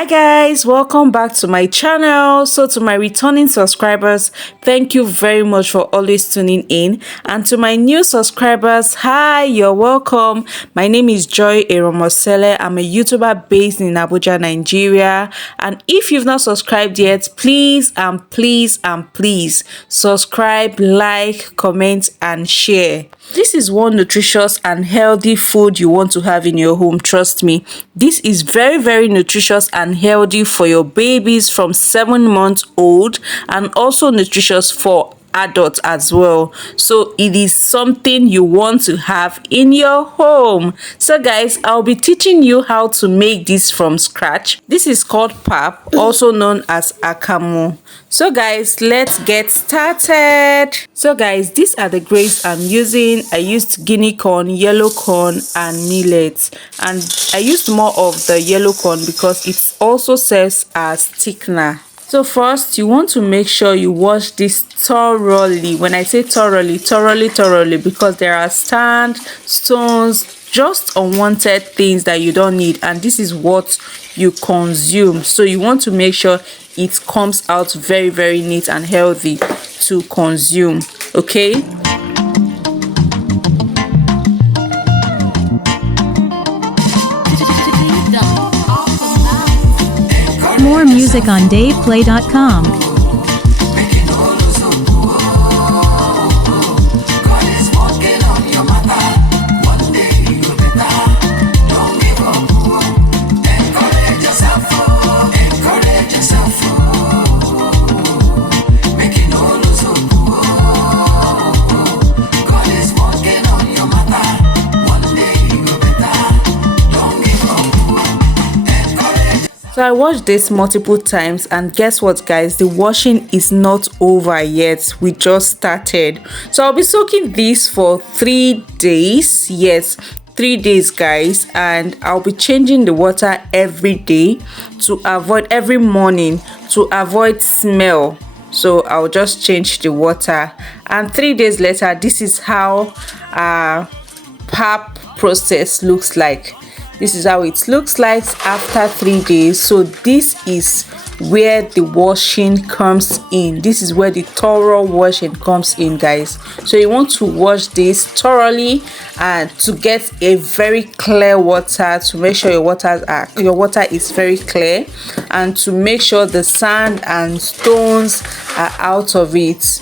Hi guys, welcome back to my channel. So to my returning subscribers, thank you very much for always tuning in, and to my new subscribers, hi, you're welcome. My name is Joy Eromosele. I'm a YouTuber based in Abuja, Nigeria, and if you've not subscribed yet, please subscribe, like, comment and share. This is one nutritious and healthy food you want to have in your home. Trust me, this is very nutritious and healthy for your babies from 7 months old, and also nutritious for adults as well. So it is something you want to have in your home. So guys, I'll be teaching you how to make this from scratch. This is called pap, also known as akamu. So guys, let's get started. So guys, these are the grades I'm using. I used guinea corn, yellow corn and millet, and I used more of the yellow corn because it also serves as thickener. So first, you want to make sure you wash this thoroughly. When I say thoroughly, because there are sand, stones, just unwanted things that you don't need, and this is what you consume. So you want to make sure it comes out very neat and healthy to consume. Okay. More music on DavePlay.com. So I washed this multiple times, and guess what guys, the washing is not over yet. We just started. So I'll be soaking this for 3 days. Yes, 3 days guys, and I'll be changing the water every day to avoid, every morning, to avoid smell. So I'll just change the water, and 3 days later, this is how pap process looks like. This is how it looks like after 3 days. So this is where the washing comes in. This is where the thorough washing comes in guys. So you want to wash this thoroughly and to get a very clear water, to make sure your water is very clear, and to make sure the sand and stones are out of it.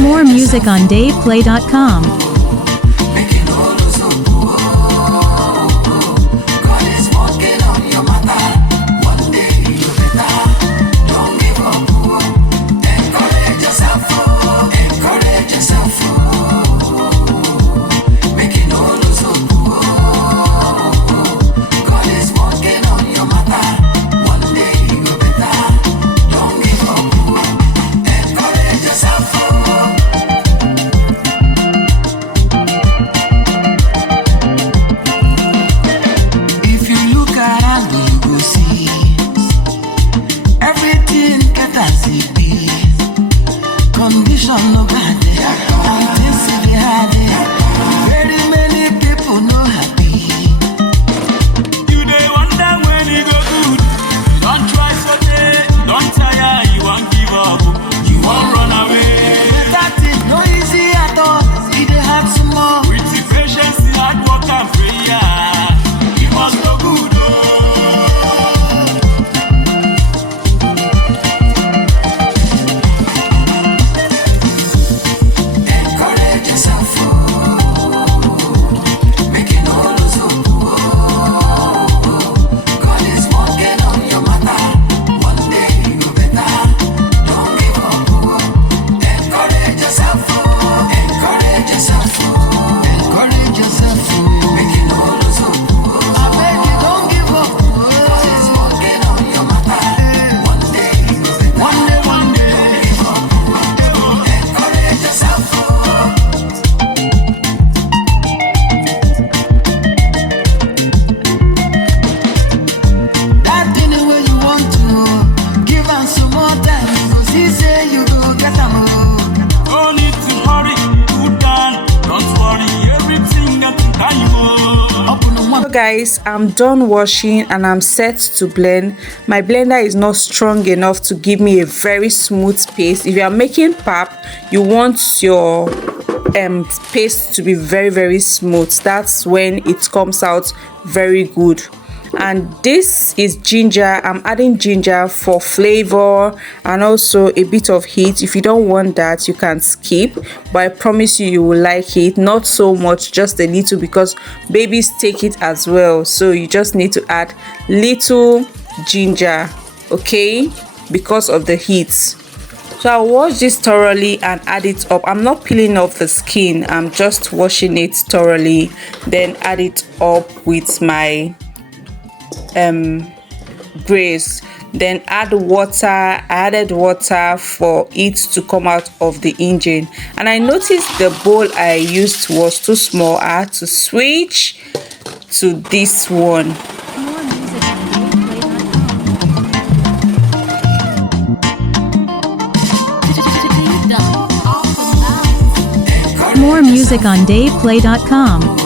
More music on DavePlay.com. Walking on guys, I'm done washing and I'm set to blend. My blender is not strong enough to give me a very smooth paste. If you are making pap, you want your paste to be very smooth. That's when it comes out very good. And this is ginger. I'm adding ginger for flavor and also a bit of heat. If you don't want that, you can skip, but I promise you will like it. Not so much, just a little, because babies take it as well, so you just need to add little ginger, okay, because of the heat. So I'll wash this thoroughly and add it up. I'm not peeling off the skin, I'm just washing it thoroughly, then add it up with my brace. Then add water. I added water for it to come out of the engine, and I noticed the bowl I used was too small. I had to switch to this one. More music on DavePlay.com.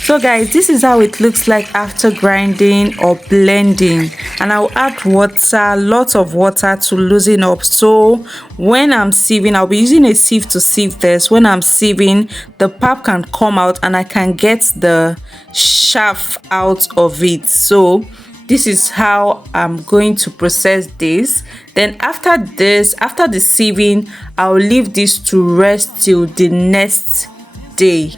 So guys, this is how it looks like after grinding or blending, and I'll add water, lots of water to loosen up. So when I'm sieving, I'll be using a sieve to sieve this. When I'm sieving, the pap can come out and I can get the chaff out of it. So this is how I'm going to process this. Then after this, after the sieving, I'll leave this to rest till the next day.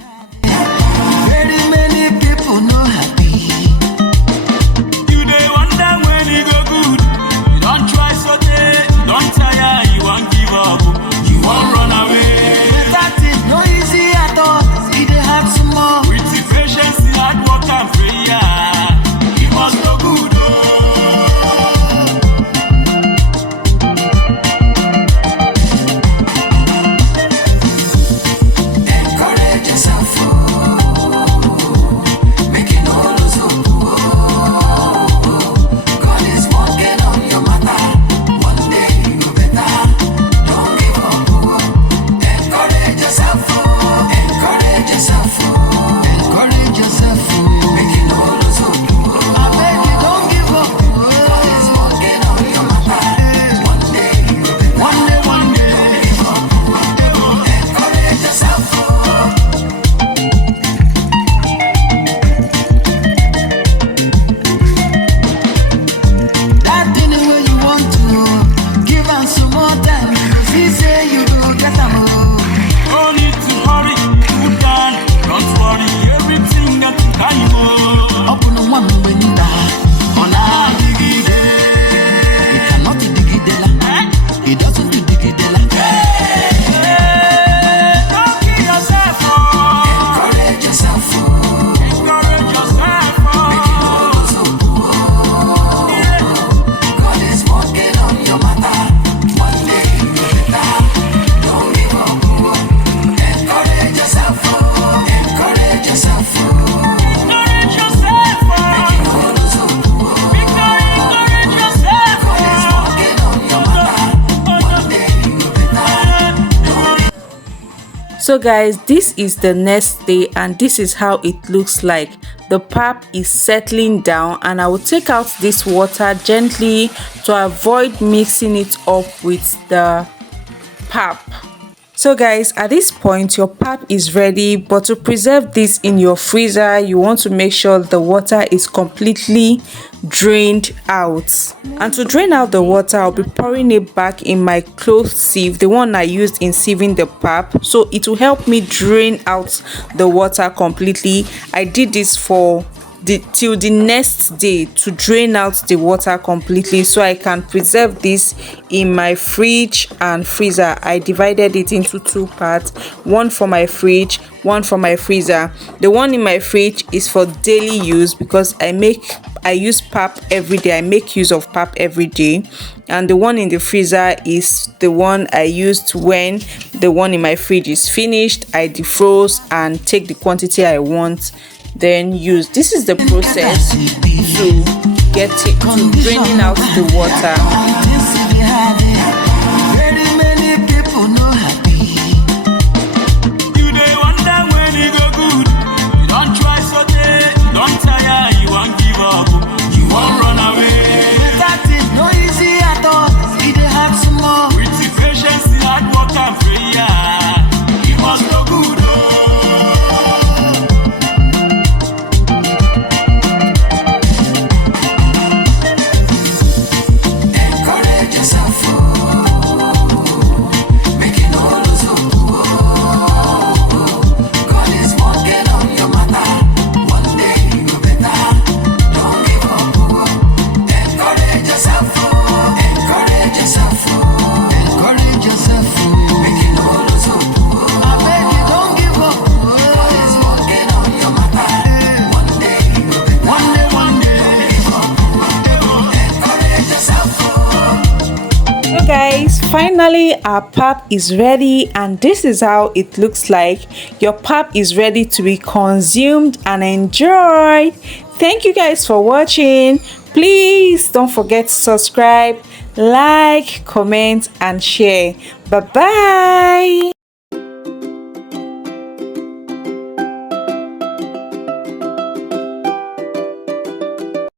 So guys, this is the next day and this is how it looks like. The pap is settling down, and I will take out this water gently to avoid mixing it up with the pap. So guys, at this point your pap is ready, but to preserve this in your freezer, you want to make sure the water is completely drained out. And to drain out the water, I'll be pouring it back in my cloth sieve, the one I used in sieving the pap, so it will help me drain out the water completely. I did this for till the next day to drain out the water completely, so I can preserve this in my fridge and freezer. I divided it into two parts, one for my fridge, one for my freezer. The one in my fridge is for daily use because I use pap every day. I make use of pap every day. And the one in the freezer is the one I used when the one in my fridge is finished. I defrost and take the quantity I want then use. This is the process to get it, to draining out the water. Guys, finally our pap is ready, and this is how it looks like. Your pap is ready to be consumed and enjoyed. Thank you guys for watching. Please don't forget to subscribe, like, comment and share. Bye bye.